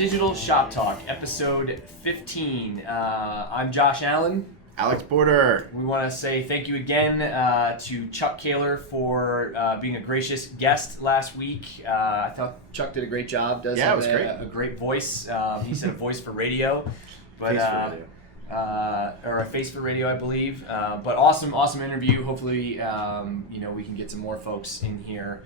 Digital Shop Talk, episode 15. I'm Josh Allen. Alex Porter. We want to say thank you again to Chuck Kaler for being a gracious guest last week. I thought Chuck did a great job. Does it was great. A great voice. He said a voice for radio, but face for radio. Or a face for radio, I believe. But awesome interview. Hopefully, we can get some more folks in here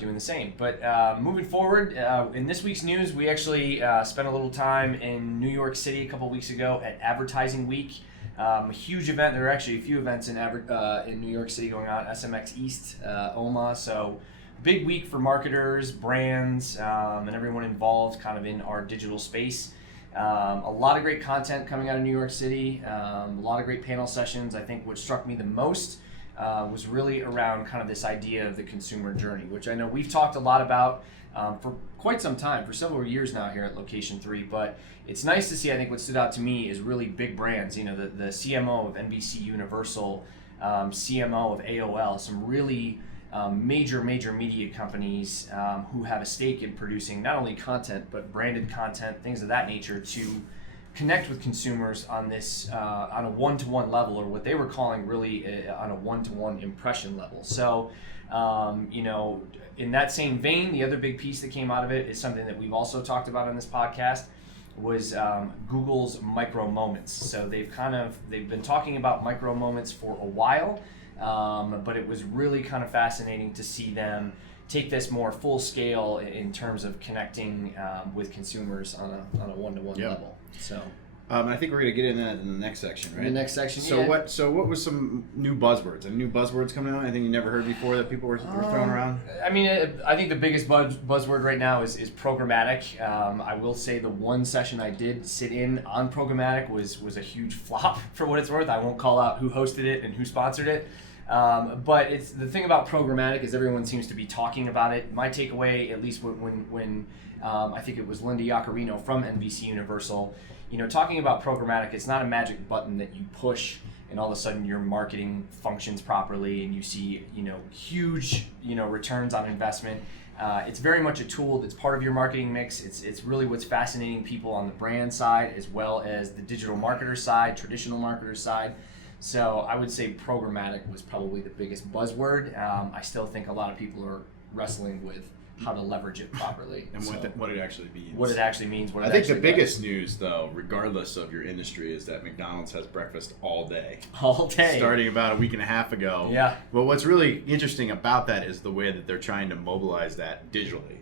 doing the same. But moving forward, in this week's news, we actually spent a little time in New York City a couple weeks ago at Advertising Week. A huge event. There are actually a few events in New York City going on. SMX East, OMA. So big week for marketers, brands, and everyone involved kind of in our digital space. A lot of great content coming out of New York City. A lot of great panel sessions. I think what struck me the most was really around kind of this idea of the consumer journey, which I know we've talked a lot about for quite some time, for several years now here at Location3, but it's nice to see. I think what stood out to me is really big brands, the CMO of NBC Universal, CMO of AOL, some really major media companies who have a stake in producing not only content, but branded content, things of that nature, to connect with consumers on this on a one-to-one level, or what they were calling really on a one-to-one impression level. So, in that same vein, the other big piece that came out of it is something that we've also talked about on this podcast, was Google's micro moments. So they've been talking about micro moments for a while, but it was really kind of fascinating to see them take this more full scale in terms of connecting with consumers on a one-to-one level. So. I think we're going to get into that in the next section, right? In the next section, so yeah. What was some new buzzwords? Any new buzzwords coming out? Anything you never heard before that people were throwing around? I mean, I think the biggest buzzword right now is programmatic. I will say the one session I did sit in on programmatic was a huge flop for what it's worth. I won't call out who hosted it and who sponsored it. But it's the thing about programmatic is everyone seems to be talking about it. My takeaway, at least when I think it was Linda Yaccarino from NBC Universal, talking about programmatic, it's not a magic button that you push and all of a sudden your marketing functions properly and you see, huge, returns on investment. It's very much a tool that's part of your marketing mix. It's really what's fascinating people on the brand side as well as the digital marketer side, traditional marketer side. So I would say programmatic was probably the biggest buzzword. I still think a lot of people are wrestling with how to leverage it properly. And what it actually means. What it actually means. I think the biggest news, though, regardless of your industry, is that McDonald's has breakfast all day. All day. Starting about a week and a half ago. Yeah. But what's really interesting about that is the way that they're trying to mobilize that digitally.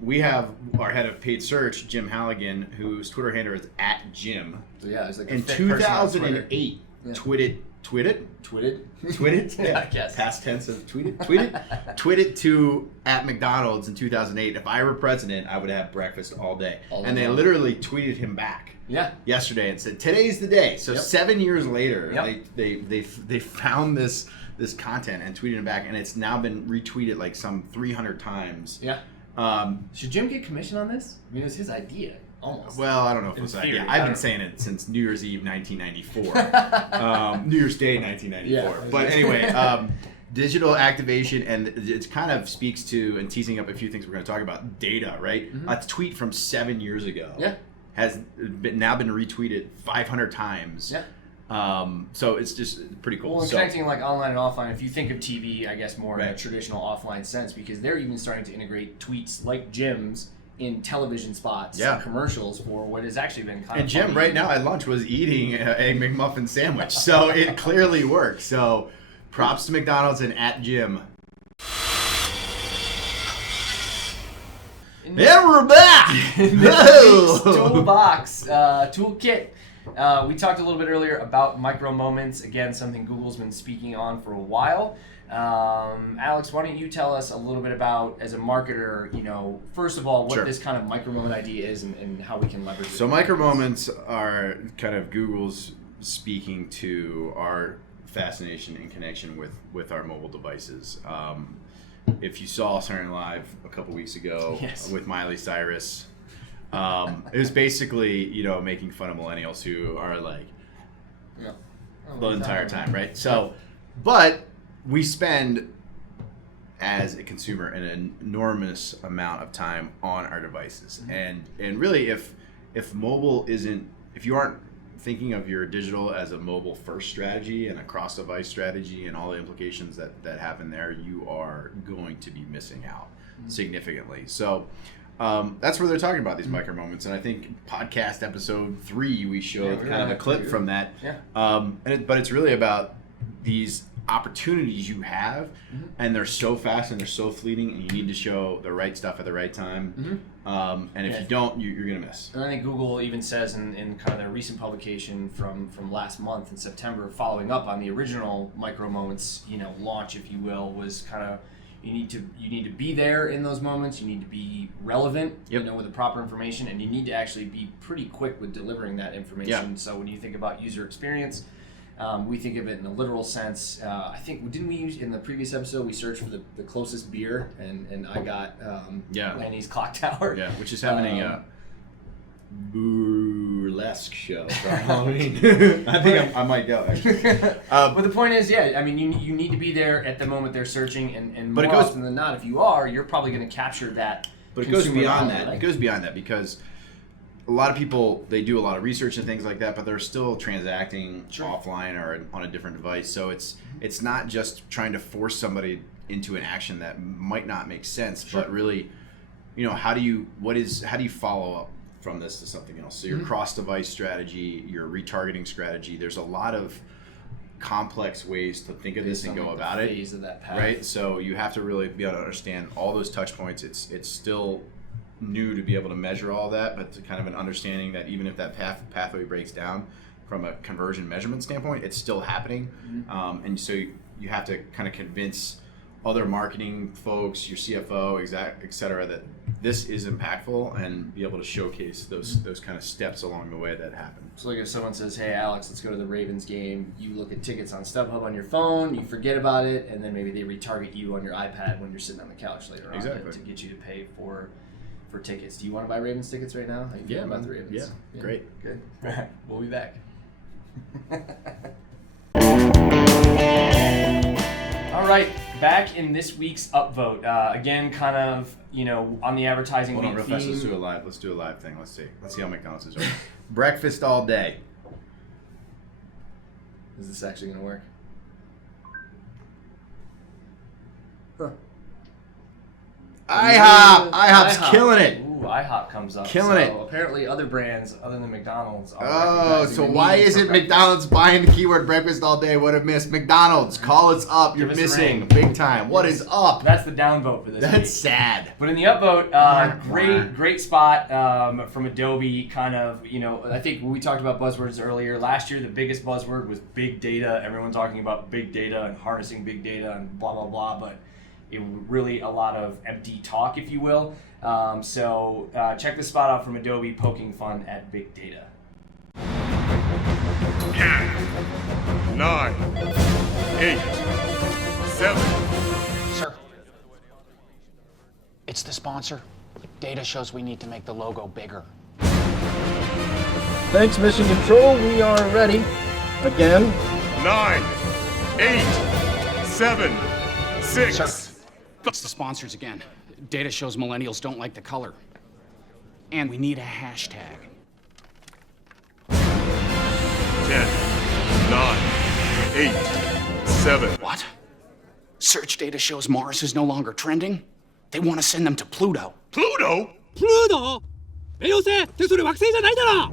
We have our head of paid search, Jim Halligan, whose Twitter handle is @Jim. So yeah, it's like in 2008, tweeted? Yeah, I guess. Past tense of tweeted to @McDonald's in 2008. If I were president, I would have breakfast all day. And they literally tweeted him back. Yeah. Yesterday and said, "Today's the day." So 7 years later, they found this content and tweeted him back, and it's now been retweeted like some 300 times. Yeah. Should Jim get commission on this? I mean, it was his idea. Almost. Well, I don't know if it's that. Yeah, I've been saying it since New Year's Eve 1994. New Year's Day 1994. Yeah. But anyway, digital activation, and it kind of speaks to and teasing up a few things we're going to talk about. Data, right? Mm-hmm. A tweet from 7 years ago has now been retweeted 500 times. Yeah. So it's just pretty cool. Well, connecting like online and offline, if you think of TV, I guess more in a traditional offline sense, because they're even starting to integrate tweets like Jim's in television spots and commercials for what has actually been kind of And Jim funny. Right now at lunch was eating a McMuffin sandwich, so it clearly works. So props to McDonald's and @Jim. And we're back! In this week's toolbox, toolkit. We talked a little bit earlier about micro moments. Again, something Google's been speaking on for a while. Alex, why don't you tell us a little bit about, as a marketer, first of all, what this kind of micro moment idea is and how we can leverage it. So micro moments are kind of Google's speaking to our fascination and connection with our mobile devices. If you saw Saturday Night Live a couple weeks ago with Miley Cyrus, it was basically, making fun of millennials who are like the entire time, right? So, but we spend as a consumer an enormous amount of time on our devices. And really, if mobile isn't, if you aren't thinking of your digital as a mobile first strategy and a cross device strategy and all the implications that happen there, you are going to be missing out significantly. So that's where they're talking about these micro moments. And I think podcast episode 3, we showed kind of a clip from that. But it's really about these opportunities you have, and they're so fast and they're so fleeting, and you need to show the right stuff at the right time. And if you don't, you're gonna miss. And I think Google even says in kind of their recent publication from last month in September, following up on the original micro moments, launch, if you will, was kind of you need to be there in those moments. You need to be relevant, with the proper information, and you need to actually be pretty quick with delivering that information. So when you think about user experience, we think of it in a literal sense. I think, didn't we use in the previous episode, we searched for the closest beer, and I got Lanny's Clock Tower. Yeah, which is having a burlesque show for Halloween. I think I might go, actually. But the point is, you need to be there at the moment they're searching, and more often than not, if you are, you're probably going to capture that. But it goes beyond that. It goes beyond that because a lot of people, they do a lot of research and things like that, but they're still transacting offline or on a different device. So it's not just trying to force somebody into an action that might not make sense, but really, how do you follow up from this to something else? So your cross-device strategy, your retargeting strategy, there's a lot of complex ways to think of this and go about it. Phase of that path. Right? So you have to really be able to understand all those touch points. It's still new to be able to measure all that, but to kind of an understanding that even if that pathway breaks down from a conversion measurement standpoint, it's still happening. And so you have to kind of convince other marketing folks, your CFO, et cetera, that this is impactful, and be able to showcase those kind of steps along the way that happen. So like if someone says, hey Alex, let's go to the Ravens game, you look at tickets on StubHub on your phone, you forget about it, and then maybe they retarget you on your iPad when you're sitting on the couch later on to get you to pay for tickets. Do you want to buy Ravens tickets right now? How you feeling about the Ravens? Yeah, great. Good. We'll be back. All right, back in this week's upvote. Again, kind of, on the advertising week real fast, let's do a live thing. Let's see how McDonald's is doing. Breakfast all day. Is this actually going to work? Huh. IHOP's killing it. Ooh, IHOP comes up. Killing it. Apparently other brands other than McDonald's are so why isn't McDonald's buying the keyword breakfast all day? What a miss. McDonald's, call us up. You're missing big time. What is up? That's the downvote for this week. That's sad. But in the upvote, great spot from Adobe, kind of, I think we talked about buzzwords earlier. Last year, the biggest buzzword was big data. Everyone talking about big data and harnessing big data and blah, blah, blah. But it was really a lot of empty talk, if you will. So check this spot out from Adobe, poking fun at big data. 10, 9, 8, 7. Sir, it's the sponsor. Data shows we need to make the logo bigger. Thanks, Mission Control. We are ready. Again. 9, 8, 7, 6. Sir, it's the sponsors again. Data shows millennials don't like the color. And we need a hashtag. 10, 9, 8, 7. What? Search data shows Mars is no longer trending? They want to send them to Pluto. Pluto? プルード冥王星ってそれ惑星じゃないだろ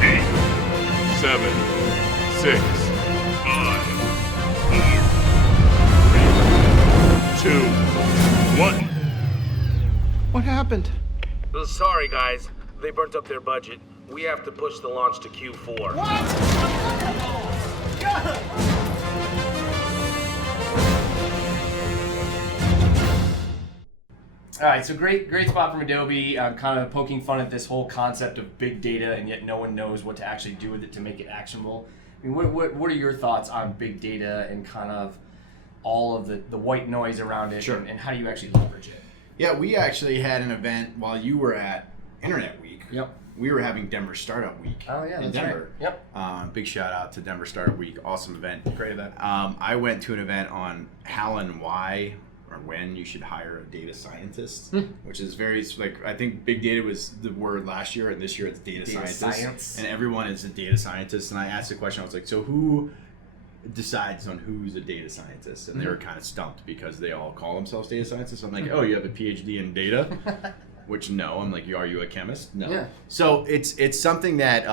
8, 7, 6, 5, 4, 3, 2, 1. What happened? Sorry, guys. They burnt up their budget. We have to push the launch to Q4. All right, so great spot from Adobe, kind of poking fun at this whole concept of big data, and yet no one knows what to actually do with it to make it actionable. I mean, what are your thoughts on big data and kind of all of the white noise around it, and how do you actually leverage it? Yeah, we actually had an event while you were at Internet Week. Yep. we were having Denver Startup Week Oh, yeah, in that's right. Denver. Yep. Big shout out to Denver Startup Week. Awesome event. Great event. I went to an event on how and why or when you should hire a data scientist, which is very, like, I think big data was the word last year, and this year it's data scientist. And everyone is a data scientist. And I asked the question, I was like, so who decides on who's a data scientist? And they were kind of stumped because they all call themselves data scientists. I'm like, oh, you have a PhD in data? Which, no. I'm like, are you a chemist? No. Yeah. So it's something that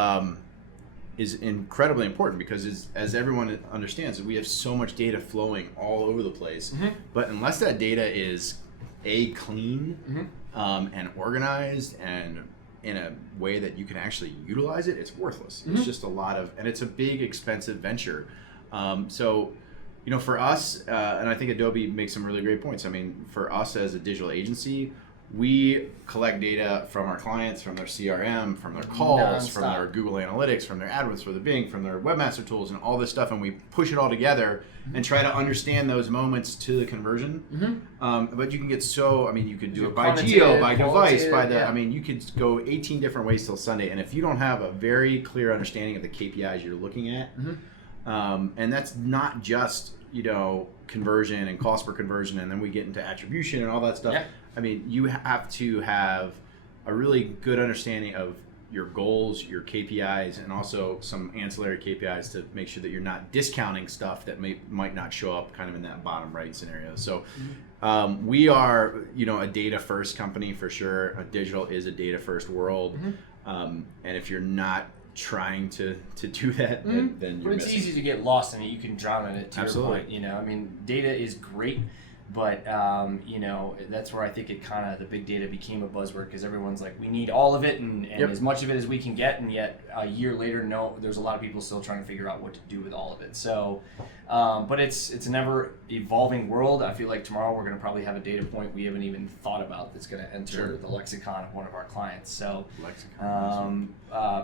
is incredibly important because as everyone understands, we have so much data flowing all over the place. But unless that data is clean and organized and in a way that you can actually utilize it, it's worthless. It's just a lot of, and it's a big, expensive venture. So, you know, for us, and I think Adobe makes some really great points. I mean, for us as a digital agency, we collect data from our clients, from their CRM, from their calls, from their Google Analytics, from their AdWords, from the Bing, from their webmaster tools, and all this stuff, and we push it all together and try to understand those moments to the conversion. But you can get so, I mean, you could do it by geo, by device, by the, I mean, you could go 18 different ways till Sunday, and if you don't have a very clear understanding of the KPIs you're looking at, and that's not just, you know, conversion and cost per conversion, and then we get into attribution and all that stuff. I mean, you have to have a really good understanding of your goals, your KPIs, and also some ancillary KPIs to make sure that you're not discounting stuff that might not show up kind of in that bottom right scenario. So we are, you know, a data first company for sure. Digital is a data first world. And if you're not trying to do that, then you're it's missing. easy to get lost in it. You can drown in it, to Absolutely. your point. You know, I mean, data is great, but you know, that's where I think it kind of, the big data became a buzzword because everyone's like, we need all of it and as much of it as we can get, and yet a year later, no, there's a lot of people still trying to figure out what to do with all of it. So, but it's a never evolving world. I feel like tomorrow we're going to probably have a data point we haven't even thought about that's going to enter the lexicon of one of our clients. So,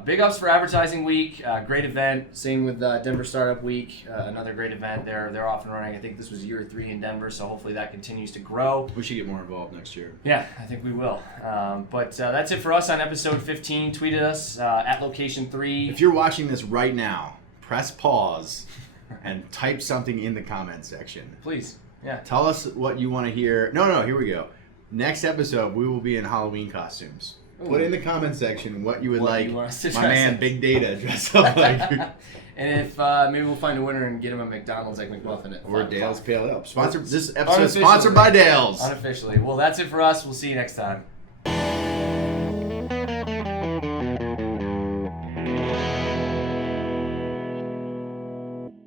big ups for Advertising Week. Great event. Same with Denver Startup Week. Another great event. They're off and running. I think this was year 3 in Denver, so hopefully that continues to grow. We should get more involved next year. Yeah, I think we will. But that's it for us on episode 15. Tweet at us at Location3. If you're watching this right now, press pause and type something in the comment section. Please. Yeah. Tell us what you want to hear. No, here we go. Next episode, we will be in Halloween costumes. Ooh. Put in the comment section what you would like you want us to my dress man as. Big Data dress up like. And if maybe we'll find a winner and get him a McDonald's Egg McMuffin at Or 5 Dale's o'clock. Pale Ale. This episode is Unofficially. sponsored by Dale's. Unofficially. Well, that's it for us. We'll see you next time.